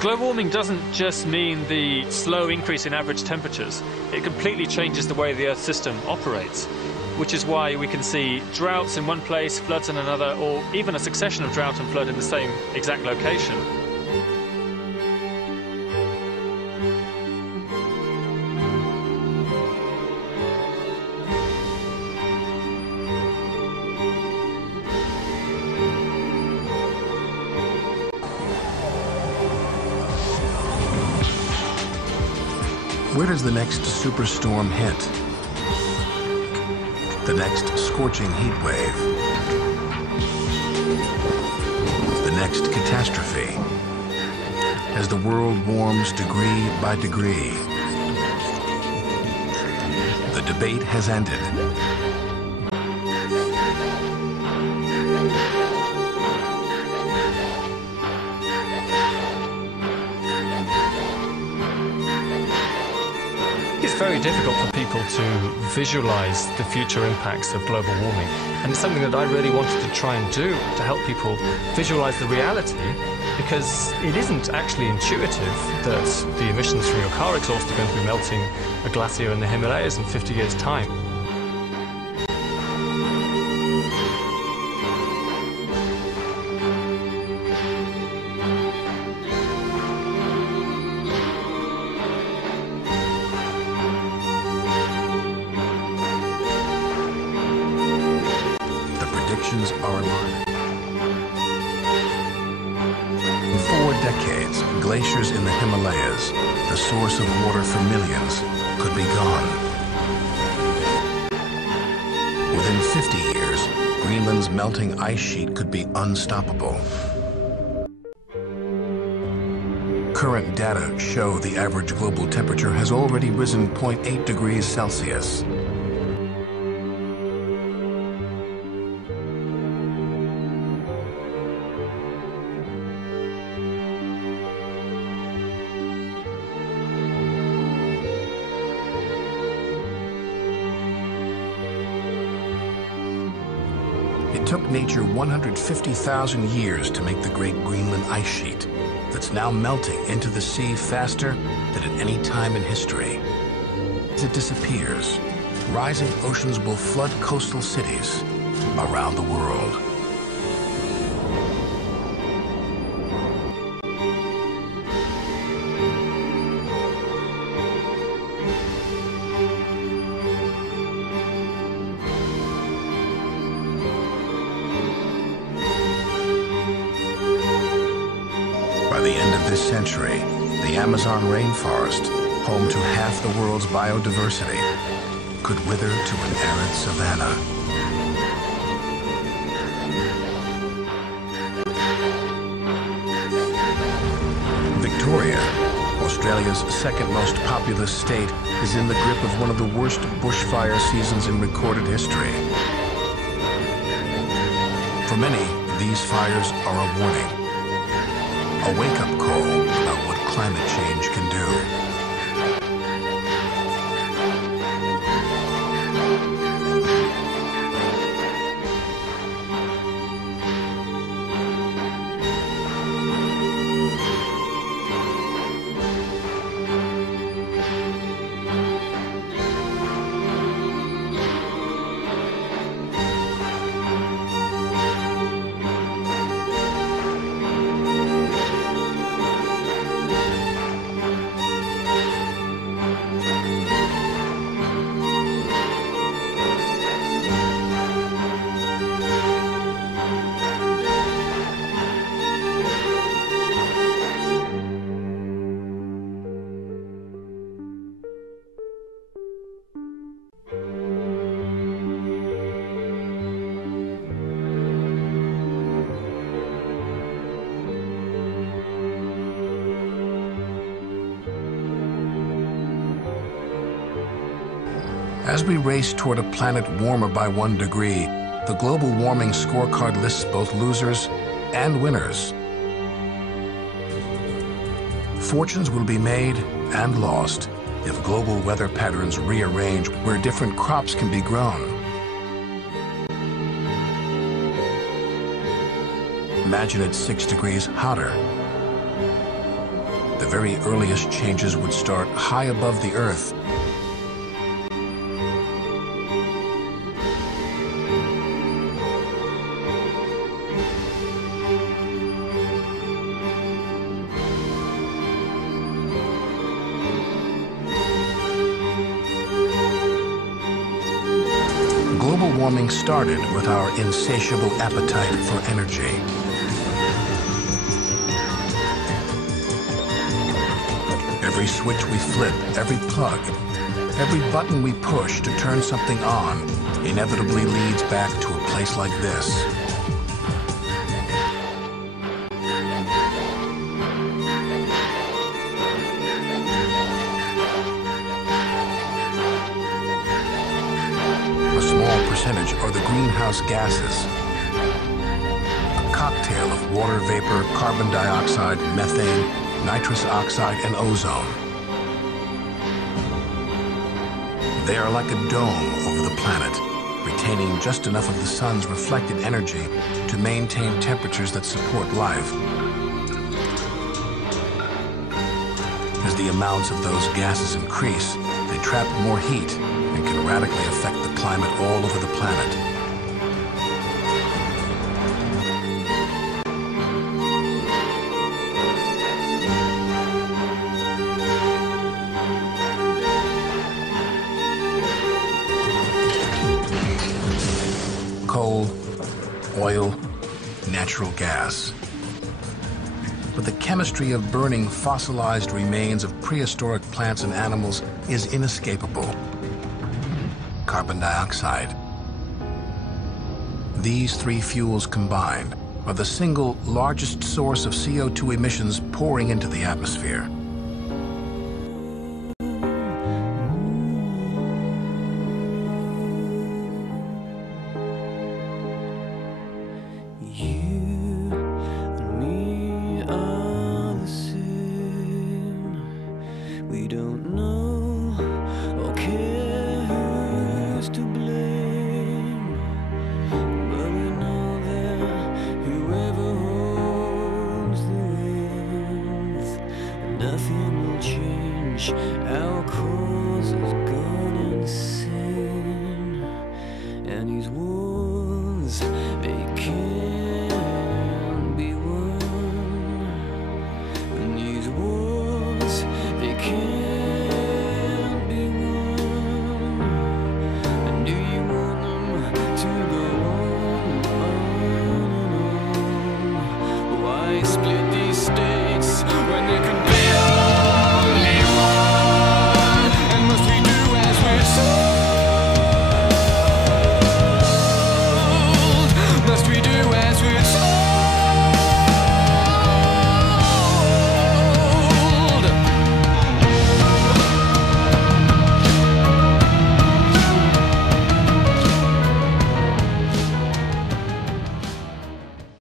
Global warming doesn't just mean the slow increase in average temperatures. It completely changes the way the Earth system operates, which is why we can see droughts in one place, floods in another, or even a succession of drought and flood in the same exact location. Where does the next superstorm hit? The next scorching heat wave? The next catastrophe? As the world warms degree by degree, the debate has ended. It's very difficult for people to visualize the future impacts of global warming, and it's something that I really wanted to try and do to help people visualize the reality, because it isn't actually intuitive that the emissions from your car exhaust are going to be melting a glacier in the Himalayas in 50 years' time. Are alarming. In 4 decades, glaciers in the Himalayas, the source of water for millions, could be gone. Within 50 years, Greenland's melting ice sheet could be unstoppable. Current data show the average global temperature has already risen 0.8 degrees Celsius. It took nature 150,000 years to make the Great Greenland ice sheet that's now melting into the sea faster than at any time in history. As it disappears, rising oceans will flood coastal cities around the world. By the end of this century, the Amazon rainforest, home to half the world's biodiversity, could wither to an arid savanna. Victoria, Australia's second most populous state, is in the grip of one of the worst bushfire seasons in recorded history. For many, these fires are a warning. A wake-up call about what climate change can do. As we race toward a planet warmer by 1 degree, The global warming scorecard lists both losers and winners. Fortunes will be made and lost if global weather patterns rearrange where different crops can be grown. Imagine it 6 degrees hotter. The very earliest changes would start high above the Earth. Global warming started with our insatiable appetite for energy. Every switch we flip, every plug, every button we push to turn something on inevitably leads back to a place like this. A small percentage are the greenhouse gases, a cocktail of water vapor, carbon dioxide, methane, nitrous oxide, and ozone. They are like a dome over the planet, retaining just enough of the sun's reflected energy to maintain temperatures that support life. As the amounts of those gases increase, they trap more heat and can radically affect the climate all over the planet. Coal, oil, natural gas. But the chemistry of burning fossilized remains of prehistoric plants and animals is inescapable. Carbon dioxide. These three fuels combined are the single largest source of CO2 emissions pouring into the atmosphere. Our cause has gone insane, and he's